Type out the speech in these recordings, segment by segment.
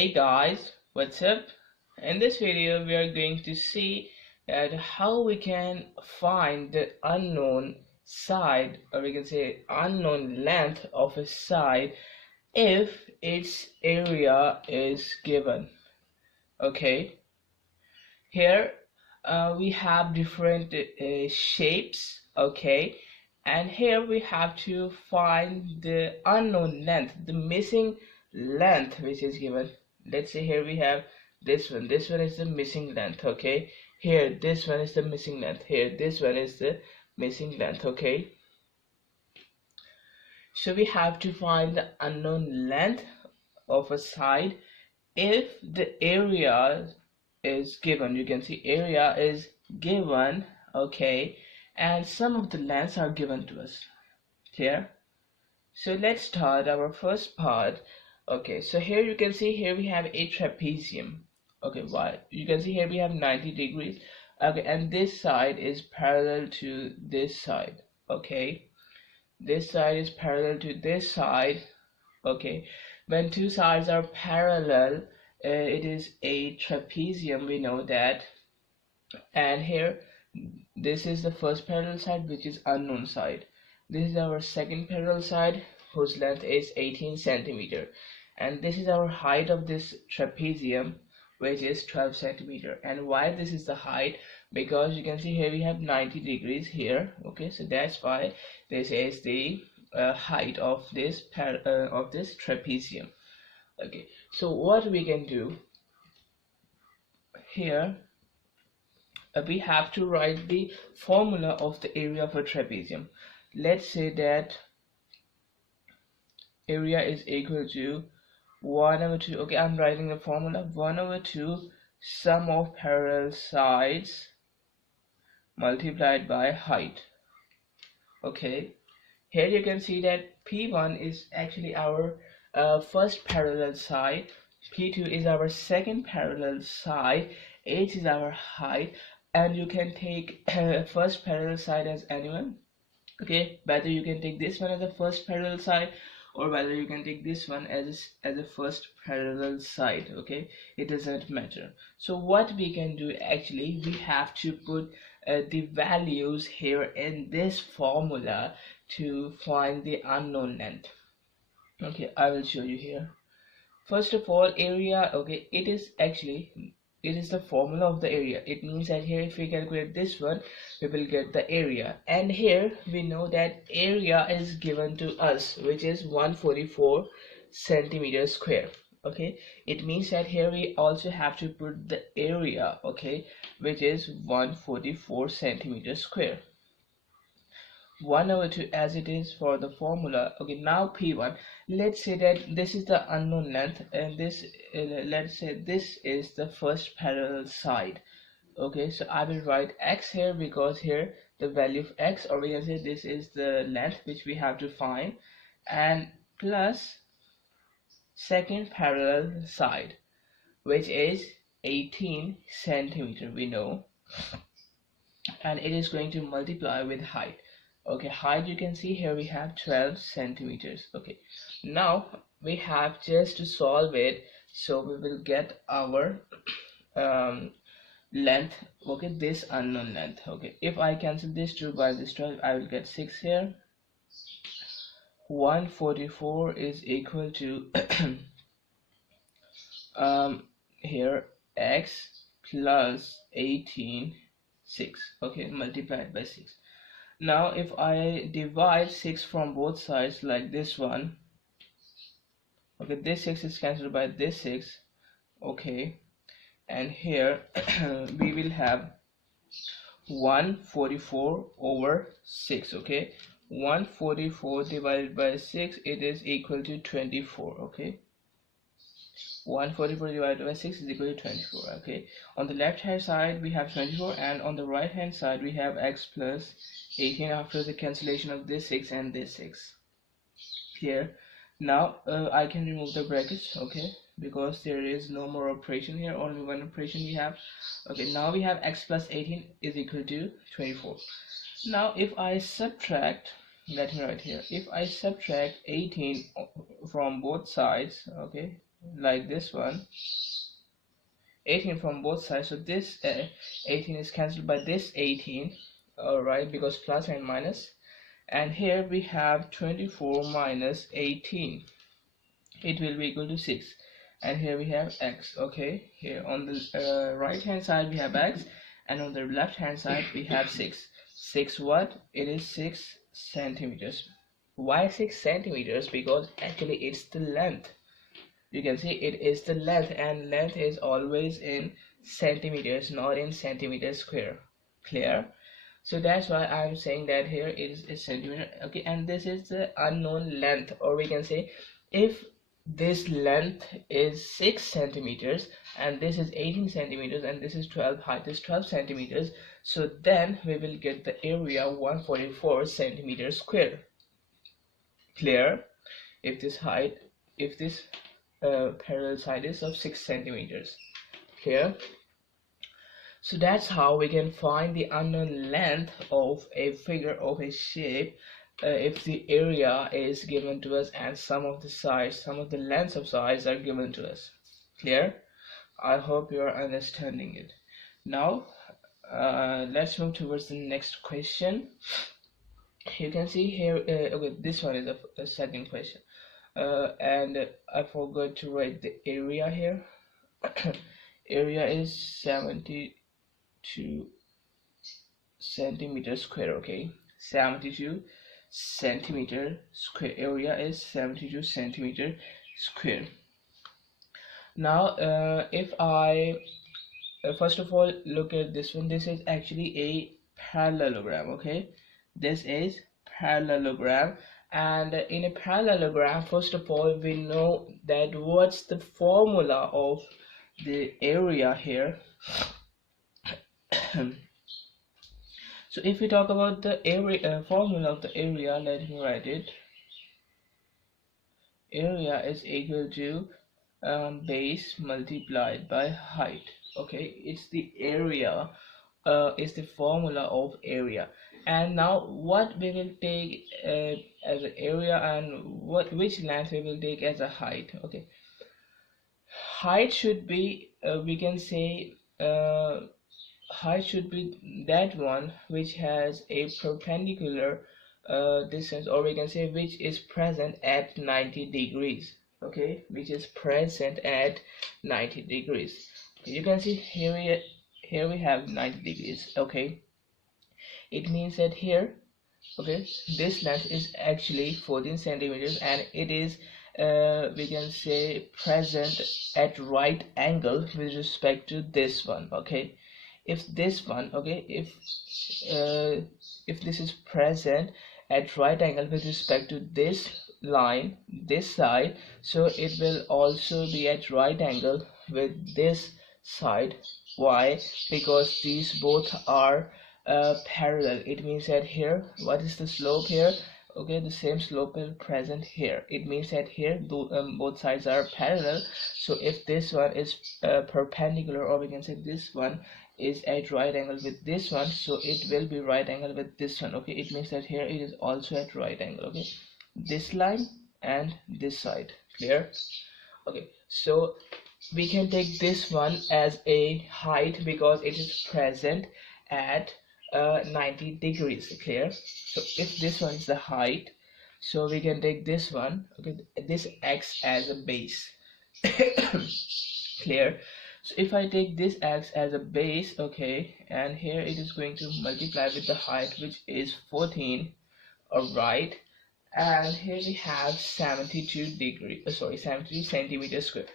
Hey guys, what's up? In this video we are going to see that how we can find the unknown side, or we can say unknown length of a side if its area is given. Okay, here we have different shapes. Okay, and here we have to find the unknown length, the missing length which is given. Let's say here we have this one is the missing length. Okay, here this one is the missing length, here this one is the missing length. Okay, so we have to find the unknown length of a side if the area is given. You can see area is given. Okay, and some of the lengths are given to us here. So let's start our first part. Okay, so here you can see here we have a trapezium. Okay, why you can see here we have 90 degrees. Okay, and this side is parallel to this side. Okay, this side is parallel to this side. Okay, when two sides are parallel, it is a trapezium, we know that. And here this is the first parallel side, which is unknown side. This is our second parallel side, whose length is 18 centimeter, and this is our height of this trapezium, which is 12 centimeter. And why this is the height? Because you can see here we have 90 degrees here. Okay, so that's why this is the height of this trapezium. Okay, so what we can do here, we have to write the formula of the area of a trapezium. Let's say that area is equal to 1/2. Okay, I'm writing the formula 1/2 sum of parallel sides multiplied by height. Okay, here you can see that P1 is actually our first parallel side, P2 is our second parallel side, H is our height, and you can take first parallel side as anyone. Okay, whether you can take this one as the first parallel side, or whether you can take this one as a first parallel side. Okay, it doesn't matter. So what we can do, actually we have to put the values here in this formula to find the unknown length. Okay, I will show you here. First of all, area. Okay, it is the formula of the area. It means that here if we calculate this one, we will get the area, and here we know that area is given to us, which is 144 centimeters square. Okay, it means that here we also have to put the area, okay, which is 144 centimeters square, 1/2 as it is for the formula. Okay, now P1, let's say that this is the unknown length, and this let's say this is the first parallel side. Okay, so I will write x here because here the value of x, or we can say this is the length which we have to find, and plus second parallel side, which is 18 centimeter, we know, and it is going to multiply with height. Okay, height, you can see here we have 12 centimeters. Okay, now we have just to solve it, so we will get our length. Okay, this unknown length. Okay, if I cancel this 2 by this 12, I will get 6 here. 144 is equal to here x plus 18 6. Okay, multiplied by 6. Now if I divide 6 from both sides like this one, okay, this 6 is cancelled by this 6. Okay, and here we will have 144 over 6. Okay, 144 divided by 6, it is equal to 24. Okay, 144 divided by 6 is equal to 24. Okay, on the left hand side we have 24, and on the right hand side we have x plus 18 after the cancellation of this 6 and this 6 here. Now I can remove the brackets, okay, because there is no more operation here, only one operation we have. Okay, now we have x plus 18 is equal to 24. Now if I subtract, let me write here, if I subtract 18 from both sides, okay, like this one, 18 from both sides, so this 18 is cancelled by this 18, alright, because plus and minus. And here we have 24 minus 18, it will be equal to 6. And here we have x. Okay, here on the right hand side we have x, and on the left hand side we have 6. 6 what? It is 6 centimeters. Why 6 centimeters? Because actually it's the length. You can see it is the length, and length is always in centimeters, not in centimeter square. Clear? So that's why I'm saying that here is a centimeter. Okay, and this is the unknown length, or we can say if this length is 6 centimeters and this is 18 centimeters and this is 12, height is 12 centimeters, so then we will get the area 144 centimeters square. Clear? If this height, if this parallel side is of 6 centimeters. Clear? So that's how we can find the unknown length of a figure of a shape if the area is given to us and some of the sides, some of the lengths of sides are given to us. Clear? I hope you are understanding it. Now let's move towards the next question. You can see here, okay, this one is a second question, and I forgot to write the area here. Area is 72 centimeters square. Okay, 72 centimeter square. Area is 72 centimeter square. Now if I first of all look at this one, this is actually a parallelogram. Okay, this is parallelogram, and in a parallelogram, first of all, we know that what's the formula of the area here. So if we talk about the area, formula of the area, let me write it. Area is equal to base multiplied by height. Okay, it's the area, is the formula of area. And now what we will take as an area, and which length we will take as a height. Okay, height should be we can say height should be that one which has a perpendicular distance, or we can say which is present at 90 degrees. Okay, which is present at 90 degrees. You can see here we have 90 degrees. Okay, it means that here, okay, this length is actually 14 centimeters, and it is we can say present at right angle with respect to this one. Okay, if this one, okay, if this is present at right angle with respect to this line, this side, so it will also be at right angle with this side. Why? Because these both are parallel. It means that here, what is the slope here? Okay, the same slope is present here. It means that here both sides are parallel. So if this one is perpendicular, or we can say this one is at right angle with this one, so it will be right angle with this one. Okay, it means that here it is also at right angle. Okay, this line and this side. Clear? Okay, so we can take this one as a height because it is present at 90 degrees. Clear? So if this one is the height, so we can take this one, okay, this x as a base. Clear? So if I take this x as a base, okay, and here it is going to multiply with the height, which is 14, alright, and here we have 72 centimeters square.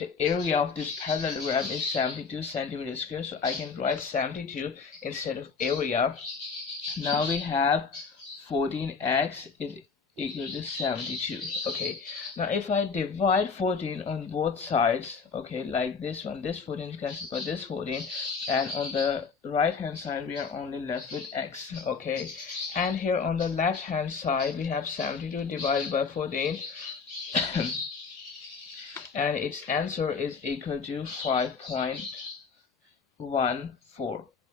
The area of this parallelogram is 72 centimeters square, so I can write 72 instead of area. Now we have 14x is equal to 72. Okay, now if I divide 14 on both sides, okay, like this one, this 14 is cancelled by this 14, and on the right hand side we are only left with x. Okay, and here on the left hand side we have 72 divided by 14 and its answer is equal to 5.14.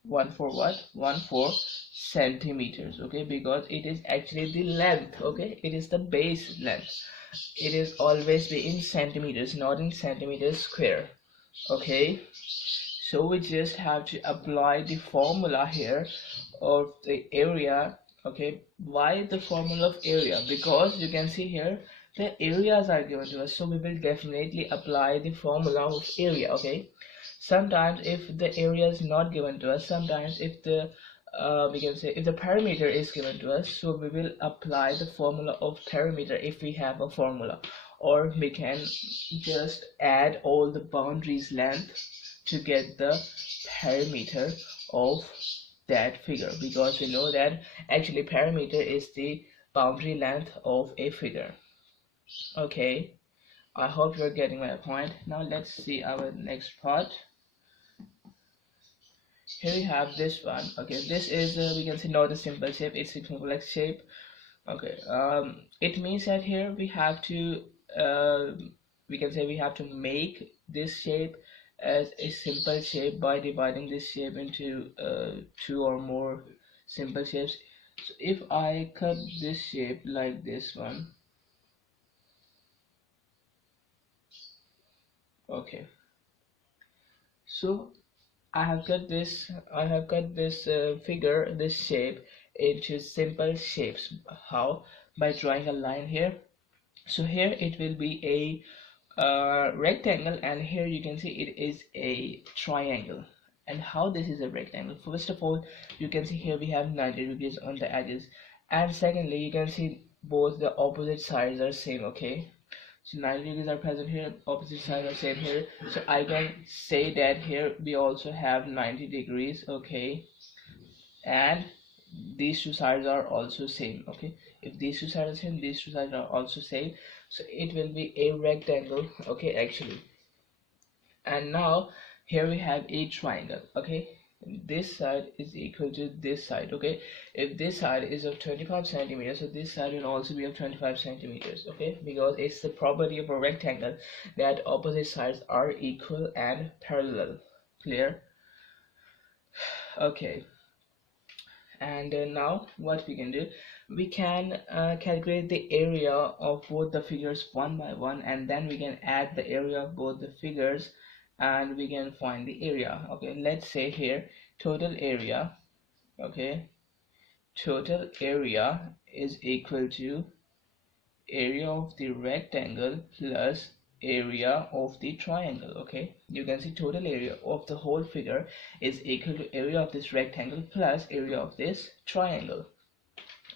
14 centimeters. Okay, because it is actually the length. Okay, it is the base length. it is always be in centimeters, not in centimeters square. Okay, so we just have to apply the formula here of the area. Okay, why the formula of area? Because you can see here the areas are given to us, so we will definitely apply the formula of area. Okay, sometimes if the area is not given to us, sometimes if the we can say if the perimeter is given to us, so we will apply the formula of perimeter if we have a formula, or we can just add all the boundaries length to get the perimeter of that figure, because we know that actually perimeter is the boundary length of a figure. Okay, I hope you're getting my point. Now let's see our next part. Here we have this one. Okay, this is we can say not a simple shape, it's a complex shape. Okay, it means that here we have to we can say we have to make this shape as a simple shape by dividing this shape into two or more simple shapes. So if I cut this shape like this one, okay, so I have cut this figure, this shape into simple shapes. How? By drawing a line here. So here it will be a rectangle, and here you can see it is a triangle. And how this is a rectangle? First of all, you can see here we have 90 degrees on the edges, and secondly you can see both the opposite sides are same. Okay, so 90 degrees are present here, opposite sides are same here, so I can say that here we also have 90 degrees. Okay, and these two sides are also same. Okay, if these two sides are same, these two sides are also same, so it will be a rectangle. Okay, actually, and now here we have a triangle. Okay, this side is equal to this side. Okay, if this side is of 25 centimeters, so this side will also be of 25 centimeters. Okay, because it's the property of a rectangle that opposite sides are equal and parallel. Clear? Okay, and now what we can do, we can calculate the area of both the figures one by one, and then we can add the area of both the figures and we can find the area. Okay, let's say here total area. Okay, total area is equal to area of the rectangle plus area of the triangle. Okay, you can see total area of the whole figure is equal to area of this rectangle plus area of this triangle.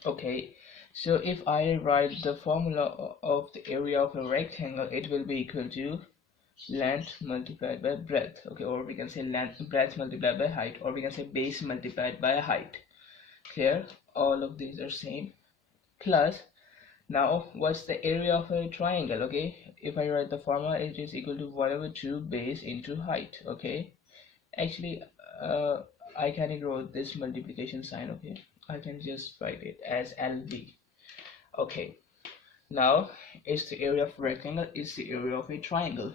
Okay, so if I write the formula of the area of a rectangle, it will be equal to length multiplied by breadth. Okay, or we can say length breadth multiplied by height, or we can say base multiplied by height. Clear? All of these are same. Plus, now what's the area of a triangle? Okay, if I write the formula, it is equal to 1/2 base into height. Okay, actually I can ignore this multiplication sign. Okay, I can just write it as LB. Okay, now it's the area of a rectangle, it's the area of a triangle,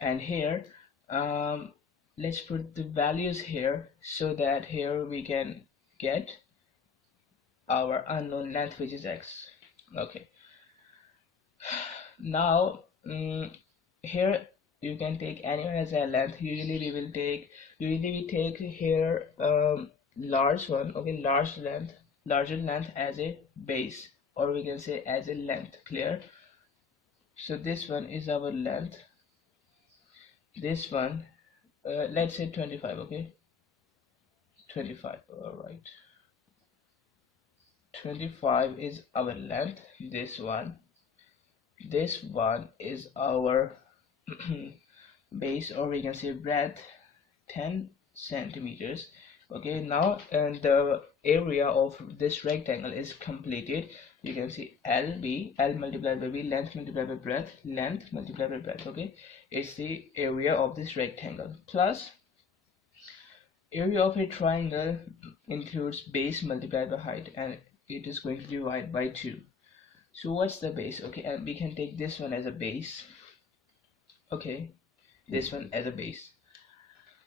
and here let's put the values here so that here we can get our unknown length, which is x. Okay, now here you can take anyone as a length. Usually we take here large one. Okay, larger length as a base, or we can say as a length. Clear? So this one is our length, this one let's say 25. Okay, 25. All right, 25 is our length. This one is our base, or we can say breadth, 10 centimeters. Okay, now and the area of this rectangle is completed. You can see L multiplied by B, length multiplied by breadth, length multiplied by breadth. Okay, it's the area of this rectangle, plus area of a triangle includes base multiplied by height, and it is going to divide by 2. So what's the base? Okay, and we can take this one as a base. Okay, this one as a base.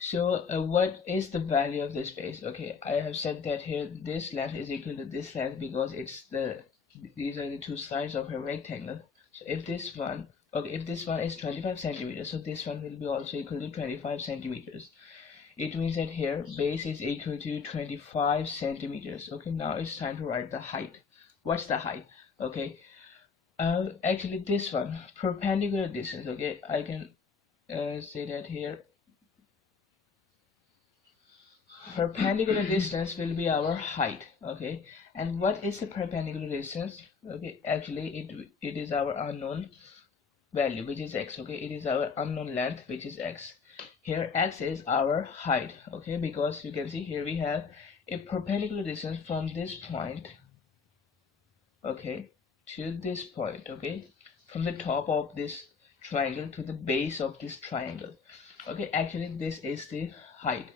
So what is the value of this base? Okay, I have said that here this length is equal to this length because it's the these are the two sides of a rectangle. So if this one, okay, if this one is 25 centimeters, so this one will be also equal to 25 centimeters. It means that here base is equal to 25 centimeters. Okay, now it's time to write the height. What's the height? Okay, actually this one, perpendicular distance. Okay, I can say that here perpendicular distance will be our height. Okay, and what is the perpendicular distance? Okay, actually it is our unknown value, which is x. Okay, it is our unknown length, which is x. Here x is our height. Okay, because you can see here we have a perpendicular distance from this point, okay, to this point. Okay, from the top of this triangle to the base of this triangle. Okay, actually this is the height.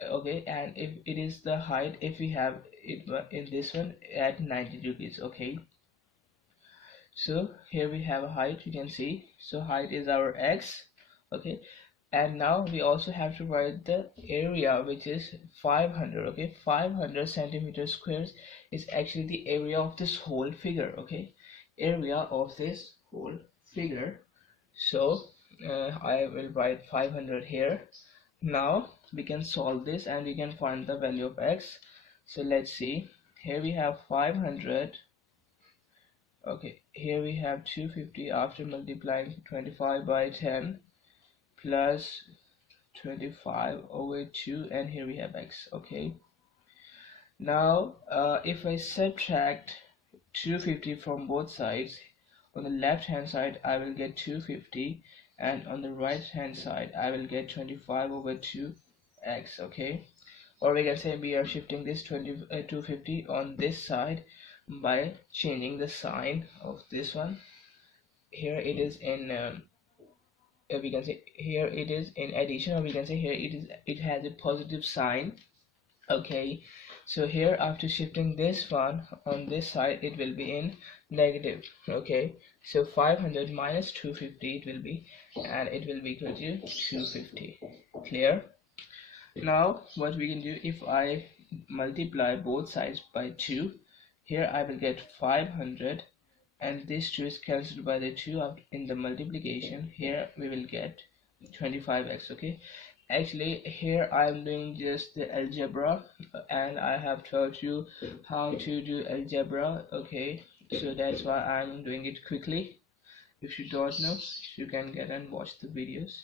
Okay, and if it is the height, if we have it in this one at 90 degrees. Okay, so here we have a height, you can see, so height is our x. Okay, and now we also have to write the area, which is 500. Okay, 500 centimeters squares is actually the area of this whole figure. Okay, area of this whole figure. So I will write 500 here. Now we can solve this and we can find the value of x. So let's see, here we have 500. Okay, here we have 250 after multiplying 25 by 10 plus 25 over 2, and here we have x. Okay, now if I subtract 250 from both sides, on the left hand side I will get 250, and on the right hand side I will get 25 over 2x. Okay, or we can say we are shifting this 250 on this side by changing the sign of this one. Here it is in we can say here it is in addition, or we can say here it has a positive sign. Okay, so here after shifting this one on this side it will be in negative. Okay, so 500 minus 250 it will be, and it will be equal to 250. Clear? Now what we can do, if I multiply both sides by 2, here I will get 500, and this 2 is cancelled by the 2 in the multiplication. Here we will get 25x. Okay, actually here I am doing just the algebra, and I have told you how to do algebra. Okay, so that's why I'm doing it quickly. If you don't know, you can get and watch the videos.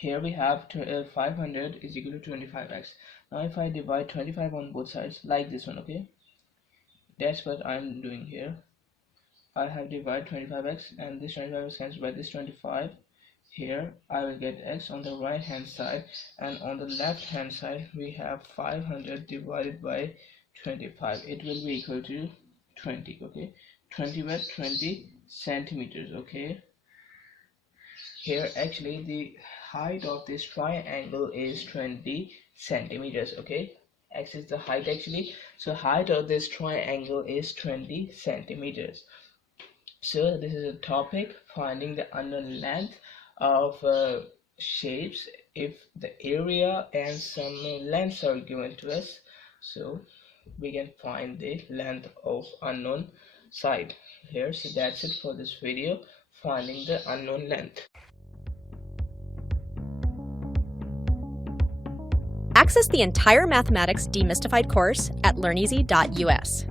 Here we have 500 is equal to 25x. Now if I divide 25 on both sides like this one, okay, that's what I'm doing here. I have divided 25x, and this 25 is cancelled by this 25. Here I will get x on the right hand side, and on the left hand side we have 500 divided by 25. It will be equal to 20. Okay, 20 by 20 centimeters. Okay, here actually the height of this triangle is 20 centimeters. Okay, x is the height actually, so height of this triangle is 20 centimeters. So this is a topic, finding the unknown length of shapes if the area and some lengths are given to us, so we can find the length of unknown side here. So that's it for this video, finding the unknown length. Access the entire Mathematics Demystified course at learneasy.us.